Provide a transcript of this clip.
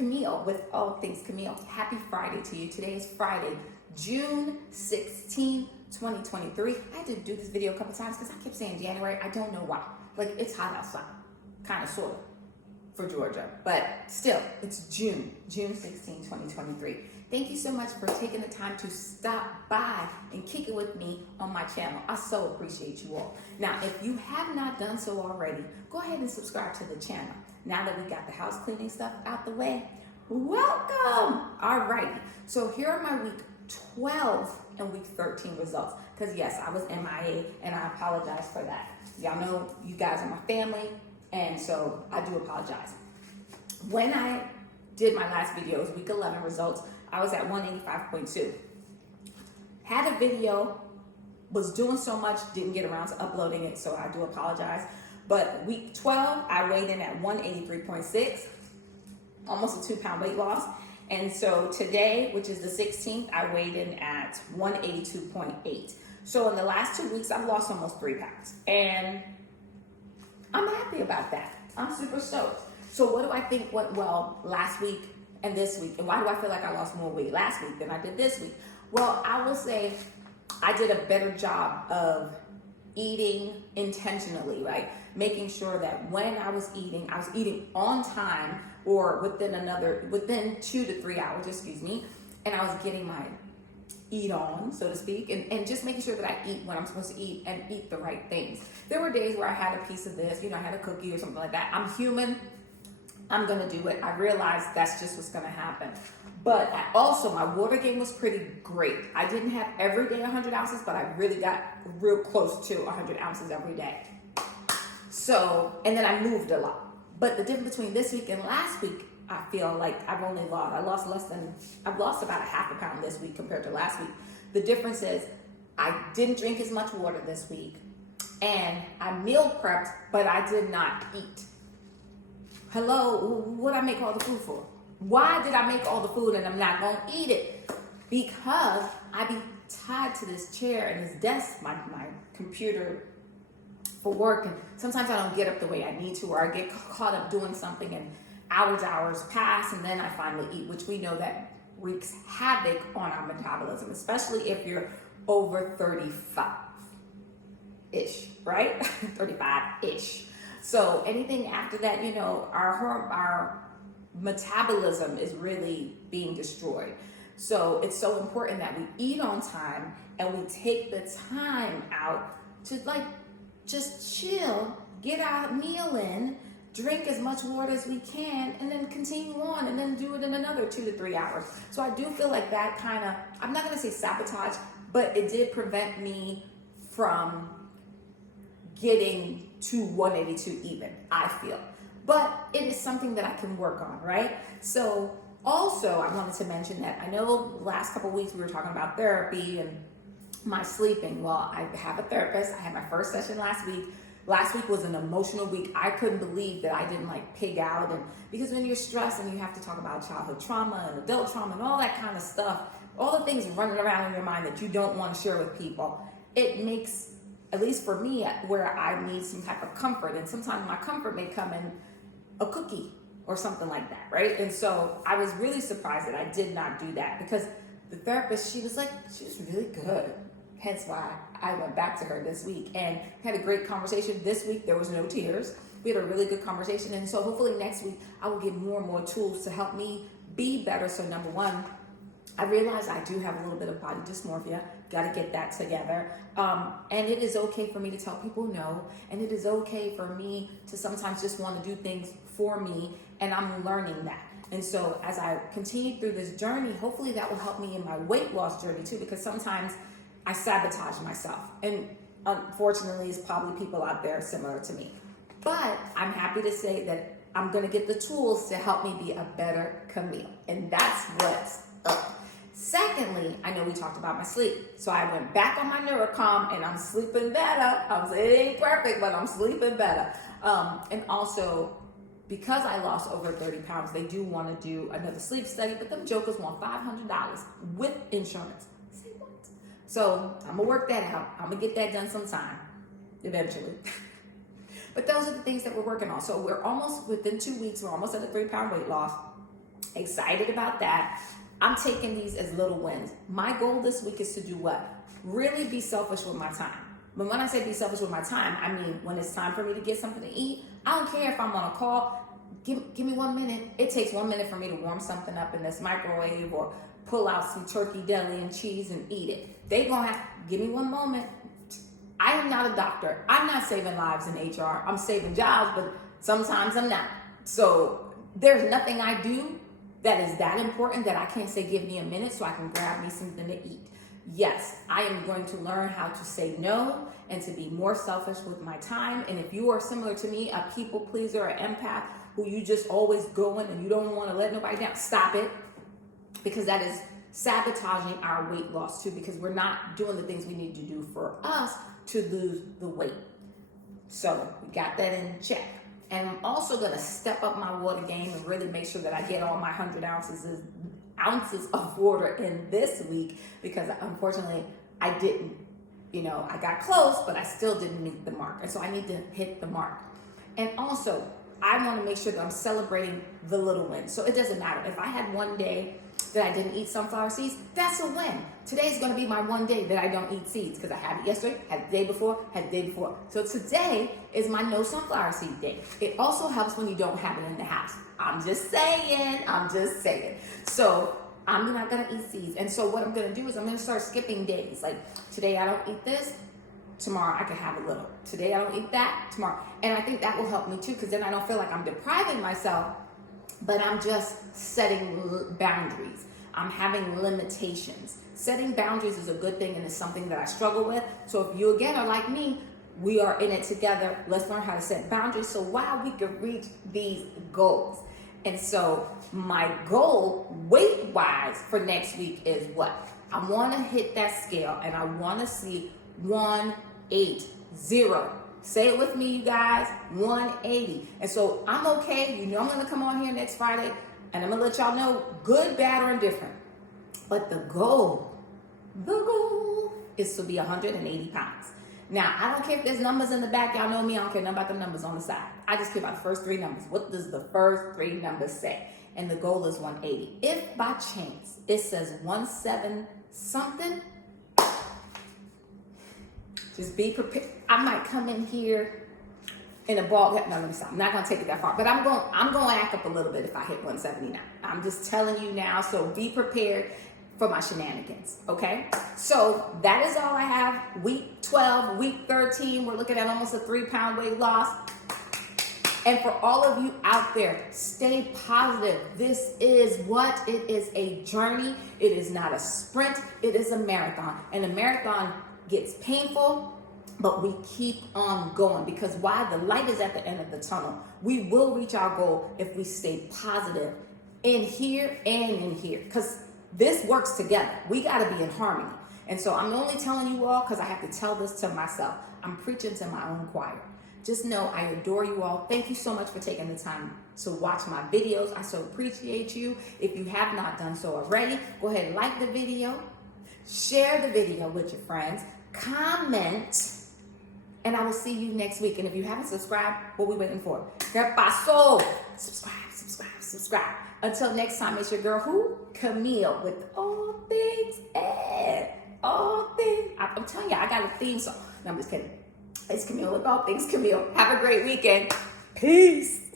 Camille with All Things Camille. Happy Friday to you. Today is Friday, June 16, 2023. I had to do this video a couple times because I kept saying January. I don't know why. Like, it's hot outside, kind of, sort of, for Georgia. But still, it's June 16, 2023. Thank you so much for taking the time to stop by and kick it with me on my channel. I so appreciate you all. Now, if you have not done so already, go ahead and subscribe to the channel. Now that we got the house cleaning stuff out the way, welcome. All righty. So here are my week 12 and week 13 results. Because yes, I was MIA and I apologize for that. Y'all know you guys are my family, and so I do apologize. When I did my last video, it was week 11 results, I was at 185.2. Had a video, was doing so much, didn't get around to uploading it, so I do apologize. But week 12, I weighed in at 183.6, almost a 2-pound weight loss. And so today, which is the 16th, I weighed in at 182.8. So in the last 2 weeks, I've lost almost 3 pounds. And I'm happy about that. I'm super stoked. So what do I think went well last week and this week? And why do I feel like I lost more weight last week than I did this week? Well, I will say I did a better job of eating intentionally, right? Making sure that when I was eating on time or within 2 to 3 hours, and I was getting my eat on, so to speak, and just making sure that I eat when I'm supposed to eat and eat the right things. There were days where I had a piece of this, I had a cookie or something like that. I'm human. I'm gonna do it. I realized that's just what's gonna happen. But also, my water game was pretty great. I didn't have every day 100 ounces, but I really got real close to 100 ounces every day. So, and then I moved a lot. But the difference between this week and last week, I feel like I've lost about a half a pound this week compared to last week. The difference is I didn't drink as much water this week, and I meal prepped, but I did not eat. Hello, what did I make all the food for? Why did I make all the food and I'm not gonna eat it? Because I be tied to this chair and this desk, my computer for work, and sometimes I don't get up the way I need to, or I get caught up doing something and hours pass, and then I finally eat, which we know that wreaks havoc on our metabolism, especially if you're over 35-ish, right? 35-ish. So anything after that, our metabolism is really being destroyed. So it's so important that we eat on time and we take the time out to just chill, get our meal in, drink as much water as we can, and then continue on and then do it in another 2 to 3 hours. So I do feel like that kind of, I'm not going to say sabotage, but it did prevent me from getting to 182 even, I feel. But it is something that I can work on, right? So also I wanted to mention that I know the last couple of weeks we were talking about therapy and my sleeping. Well, I have a therapist. I had my first session last week. Last week was an emotional week. I couldn't believe that I didn't pig out, and because when you're stressed and you have to talk about childhood trauma and adult trauma and all that kind of stuff, all the things running around in your mind that you don't want to share with people, it makes, at least for me, where I need some type of comfort, and sometimes my comfort may come in a cookie or something like that, right? And so I was really surprised that I did not do that, because the therapist, she was really good. Hence why I went back to her this week and had a great conversation. This week, there was no tears. We had a really good conversation. And so hopefully next week, I will get more and more tools to help me be better. So number one, I realize I do have a little bit of body dysmorphia. Got to get that together. And it is okay for me to tell people no. And it is okay for me to sometimes just want to do things for me. And I'm learning that. And so as I continue through this journey, hopefully that will help me in my weight loss journey too, because sometimes I sabotage myself. And unfortunately, it's probably people out there similar to me. But I'm happy to say that I'm going to get the tools to help me be a better Camille. And that's what's up. Secondly, I know we talked about my sleep. So I went back on my Neurocom and I'm sleeping better. It ain't perfect, but I'm sleeping better. And also, because I lost over 30 pounds, they do want to do another sleep study, but them jokers want $500 with insurance. Say what? So I'm gonna work that out. I'm gonna get that done sometime, eventually. But those are the things that we're working on. So we're almost, within 2 weeks, we're almost at a 3-pound weight loss. Excited about that. I'm taking these as little wins. My goal this week is to do what? Really be selfish with my time. But when I say be selfish with my time, I mean when it's time for me to get something to eat, I don't care if I'm on a call. Give me 1 minute. It takes 1 minute for me to warm something up in this microwave or pull out some turkey deli and cheese and eat it. They gonna have, give me 1 moment. I am not a doctor. I'm not saving lives in HR. I'm saving jobs, but sometimes I'm not. So there's nothing I do that is that important that I can't say, give me a minute so I can grab me something to eat. Yes, I am going to learn how to say no and to be more selfish with my time. And if you are similar to me, a people pleaser or empath who you just always going and you don't want to let nobody down, stop it. Because that is sabotaging our weight loss too, because we're not doing the things we need to do for us to lose the weight. So we got that in check. And I'm also going to step up my water game and really make sure that I get all my 100 ounces of water in this week, because unfortunately I didn't. I got close, but I still didn't meet the mark. And so I need to hit the mark. And also, I want to make sure that I'm celebrating the little wins. So it doesn't matter. If I had one day that I didn't eat sunflower seeds, that's a win. Today's going to be my one day that I don't eat seeds, because I had it yesterday, had the day before, had the day before. So today is my no sunflower seed day. It also helps when you don't have it in the house. I'm just saying. So I'm not going to eat seeds. And so what I'm going to do is I'm going to start skipping days. Like today I don't eat this. Tomorrow I can have a little. Today I don't eat that. Tomorrow. And I think that will help me too, because then I don't feel like I'm depriving myself, but I'm just setting boundaries. I'm having limitations. Setting boundaries is a good thing, and it's something that I struggle with. So if you again are like me, we are in it together. Let's learn how to set boundaries so while we can reach these goals. And so my goal weight-wise for next week is what? I want to hit that scale, and I want to see 180. Say it with me, you guys, 180. And so I'm okay. I'm going to come on here next Friday, and I'm going to let y'all know, good, bad, or indifferent. But the goal is to be 180 pounds. Now, I don't care if there's numbers in the back. Y'all know me. I don't care nothing about the numbers on the side. I just care about the first 3 numbers. What does the first 3 numbers say? And the goal is 180. If by chance it says 17 something, just be prepared. I might come in here in a ball. No, let me stop. I'm not going to take it that far. But I'm going to act up a little bit if I hit 179. I'm just telling you now. So be prepared for my shenanigans. Okay? So that is all I have. Week 12, week 13. We're looking at almost a 3-pound weight loss. And for all of you out there, stay positive. This is what? It is a journey. It is not a sprint. It is a marathon. And a marathon gets painful, but we keep on going, because why? The light is at the end of the tunnel. We will reach our goal if we stay positive in here and in here, because this works together. We got to be in harmony. And so I'm only telling you all because I have to tell this to myself. I'm preaching to my own choir. Just know I adore you all. Thank you so much for taking the time to watch my videos. I so appreciate you. If you have not done so already, go ahead and like the video, share the video with your friends, comment, and I will see you next week. And if you haven't subscribed, what are we waiting for? ¿Qué pasó? Subscribe. Until next time, it's your girl, who? Camille, with all things ed. All things. I'm telling you, I got a theme song. No, I'm just kidding. It's Camille with all things Camille. Have a great weekend. Peace.